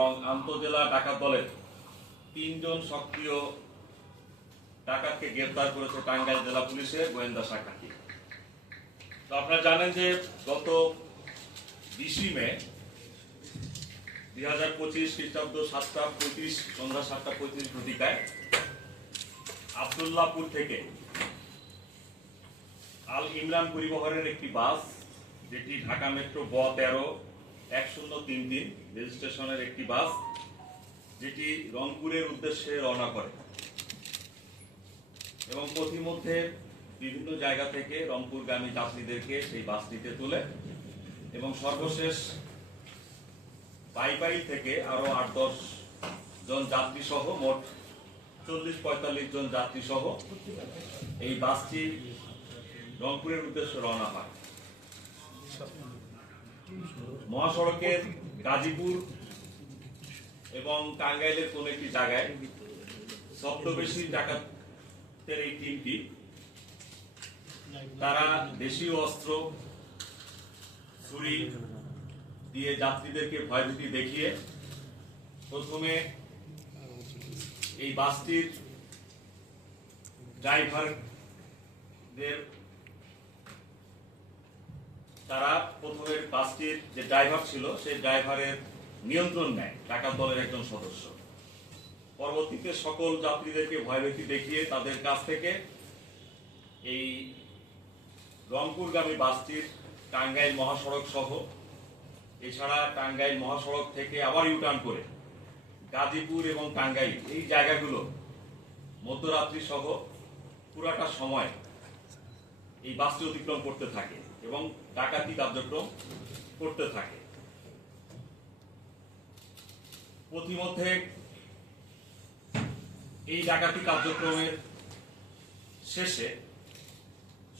এবং আন্তজেলা ডাকাত দলের 3 জন সক্রিয় ডাকাতকে গ্রেপ্তার করেছে টাঙ্গাইল জেলা পুলিশের গোয়েন্দা শাখা। তো আপনারা জানেন যে গত 20 মে 2025 খ্রিস্টাব্দ 7:35 সন্ধ্যা 7:35 ঘটিকায় আব্দুল্লাহপুর থেকে আল ইমরান পরিবহনের একটি বাস, যেটি ঢাকা মেট্রো ব13-1033 রেজিস্ট্রেশনের একটি বাস, যেটি রংপুরের উদ্দেশ্যে রওনা করে এবং পথিমধ্যে বিভিন্ন জায়গা থেকে রংপুরগামী যাত্রীদেরকে সেই বাসটিতে তোলে এবং সর্বশেষ পাইপাই থেকে আরো 8-10 জন যাত্রী সহ মোট 40-45 জন যাত্রী সহ এই বাসটি রংপুরের উদ্দেশ্যে রওনা হয়। মহাসড়কের গাজীপুর এবং টাঙ্গাইলের কোন একটি জায়গায় ছদ্মবেশী ডাকাতের এই টিমটি তারা দেশীয় অস্ত্র, ছুরি দিয়ে যাত্রীদেরকে ভয়ভীতি দেখিয়ে প্রথমে এই বাসটির ড্রাইভারদের তারা প্রথমে বাসটির যে ড্রাইভার ছিল সেই ড্রাইভারের নিয়ন্ত্রণ নেয় ডাকাত দলের একজন সদস্য। পরবর্তীতে সকল যাত্রীদেরকে ভয়ভীতি দেখিয়ে তাদের কাছ থেকে এই রংপুরগামী বাসটির টাঙ্গাইল মহাসড়ক সহ এছাড়া টাঙ্গাইল মহাসড়ক থেকে আবার ইউটার্ন করে গাজীপুর এবং টাঙ্গাইল এই জায়গাগুলো মধ্যরাত্রি সহ পুরাটা সময় এই বাসটি অতিক্রম করতে থাকে এবং ডাকাতি কার্যক্রম করতে থাকে। পথিমধ্যে এই ডাকাতি কার্যক্রমের শেষে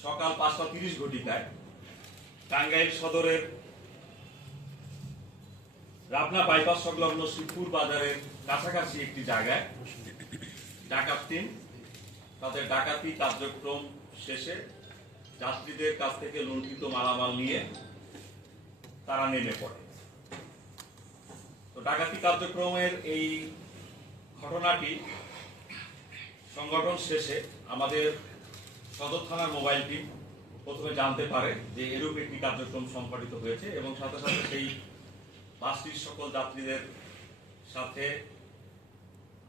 সকাল 5:30 ঘটিকায় টাঙ্গাইল সদরের রাবনা বাইপাস সংলগ্ন শিবপুর বাজারের কাছাকাছি একটি জায়গায় ডাকাত টিম তাদের ডাকাতি কার্যক্রম শেষে যাত্রীদের কাছ থেকে লুণ্ঠিত মালামাল নিয়ে তারা নেমে পড়ে। তো ডাকাতি কার্যক্রমের এই ঘটনাটি সংগঠন শেষে আমাদের সদর থানার মোবাইল টিম প্রথমে জানতে পারে যে এরূপ একটি কার্যক্রম সংঘটিত হয়েছে এবং সাথে সাথে সেই বাসটির সকল যাত্রীদের সাথে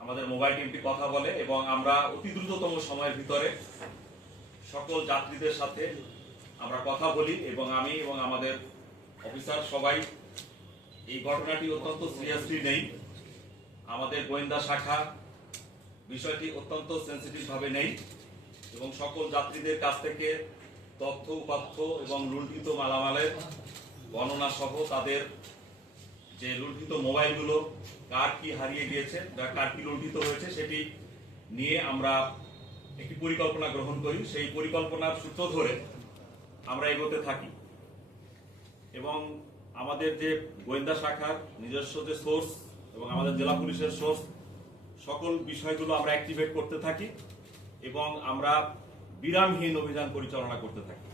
আমাদের মোবাইল টিমটি কথা বলে এবং আমরা অতি দ্রুততম সময়ের ভিতরে সকল যাত্রীদের সাথে আমরা কথা বলি এবং আমি এবং আমাদের অফিসার সবাই এই ঘটনাটি অত্যন্ত সিরিয়াসলি নেই। আমাদের গোয়েন্দা শাখা বিষয়টি অত্যন্ত সেন্সিটিভ ভাবে নেই এবং সকল যাত্রীদের কাছ থেকে তথ্য উপাত্ত এবং লুণ্ঠিত মালামালের বর্ণনা সহ তাদের যে লুণ্ঠিত মোবাইলগুলো কার কি হারিয়ে গিয়েছে বা কার কি লুণ্ঠিত হয়েছে সেটি নিয়ে আমরা একটি পরিকল্পনা গ্রহণ করি। সেই পরিকল্পনার সূত্র ধরে আমরা এগোতে থাকি এবং আমাদের যে গোয়েন্দা শাখার নিজস্ব যে সোর্স এবং আমাদের জেলা পুলিশের সোর্স সকল বিষয়গুলো আমরা অ্যাক্টিভেট করতে থাকি এবং আমরা বিরামহীন অভিযান পরিচালনা করতে থাকি।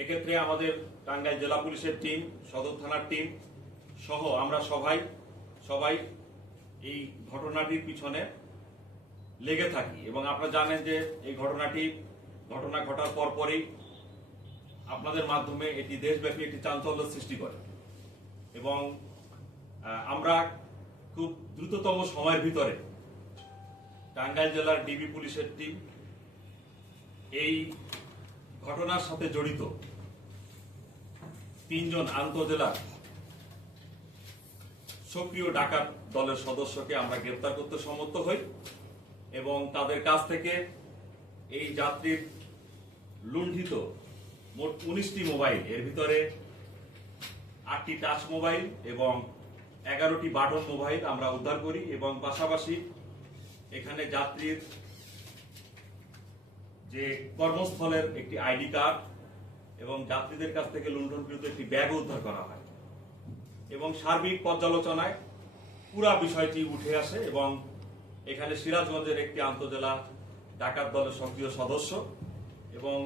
এক্ষেত্রে আমাদের টাঙ্গাইল জেলা পুলিশের টিম, সদর থানার টিম সহ আমরা সবাই এই ঘটনাটির পিছনে লেগে থাকি এবং আপনারা জানেন যে এই ঘটনা ঘটার পরপরই আপনাদের মাধ্যমে এটি দেশব্যাপী একটি চাঞ্চল্য সৃষ্টি করে এবং আমরা খুব দ্রুততম সময়ের ভিতরে টাঙ্গাইল জেলার ডিবি পুলিশের টিম এই ঘটনার সাথে জড়িত 3 জন আন্তজেলা সক্রিয় ডাকাত দলের সদস্যকে আমরা গ্রেপ্তার করতে সমর্থ হই এবং তাদের কাছ থেকে এই যাত্রীর লুণ্ঠিত মোট 19টি মোবাইল, এর ভিতরে 8টি টাচ মোবাইল এবং 11টি বাটন মোবাইল আমরা উদ্ধার করি এবং পাশাপাশি এখানে যাত্রীর যে কর্মস্থলের একটি আইডি কার্ড এবং যাত্রীদের কাছ থেকে লুণ্ঠনকৃত একটি ব্যাগ উদ্ধার করা হয় এবং সার্বিক পর্যালোচনায় পুরা বিষয়টি উঠে আসে এবং এখানে সিরাজগঞ্জের একটি আন্তজেলা ডাকাত দলের সক্রিয় সদস্য এবং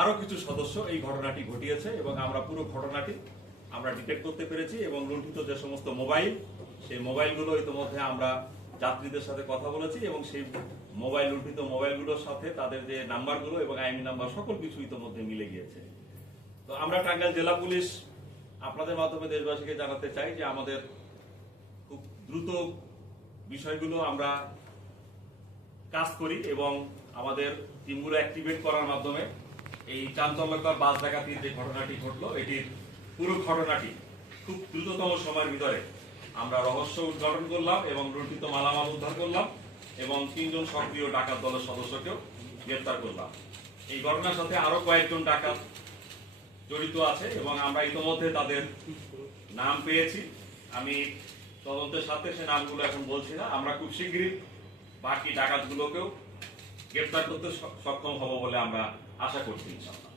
আরো কিছু সদস্য এই ঘটনাটি ঘটিয়েছে এবং আমরা পুরো ঘটনাটি আমরা ডিটেক্ট করতে পেরেছি এবং লুণ্ঠিত যে সমস্ত মোবাইল, সেই মোবাইলগুলো ইতিমধ্যে আমরা যাত্রীদের সাথে কথা বলেছি এবং সেই লুণ্ঠিত মোবাইলগুলোর সাথে তাদের যে নাম্বারগুলো এবং আইএমই নাম্বার সকল কিছু ইতিমধ্যে মিলে গিয়েছে। তো আমরা টাঙ্গাইল জেলা পুলিশ আপনাদের মাধ্যমে দেশবাসীকে জানাতে চাই যে আমাদের খুব দ্রুত বিষয়গুলো আমরা কাজ করি এবং আমাদের টিমগুলো অ্যাক্টিভেট করার মাধ্যমে এই চাঞ্চল্যকর বাস ডাকাতির যে ঘটনাটি ঘটলো, এটির পুরো ঘটনাটি খুব দ্রুততম সময়ের ভিতরে আমরা রহস্য উদ্ঘাটন করলাম এবং লুণ্ঠিত মালামাল উদ্ধার করলাম এবং 3 জন সক্রিয় ডাকাত দলের সদস্যকেও গ্রেফতার করলাম। এই ঘটনার সাথে আরো কয়েকজন ডাকাত জড়িত আছে এবং আমরা ইতিমধ্যে তাদের নাম পেয়েছি। আমি তদন্তের সাথে সে নামগুলো এখন বলছি না। আমরা খুব শীঘ্রই বাকি ডাকাতগুলোকেও গ্রেফতার করতে সক্ষম হব বলে আমরা আশা করছি ইনশাআল্লাহ।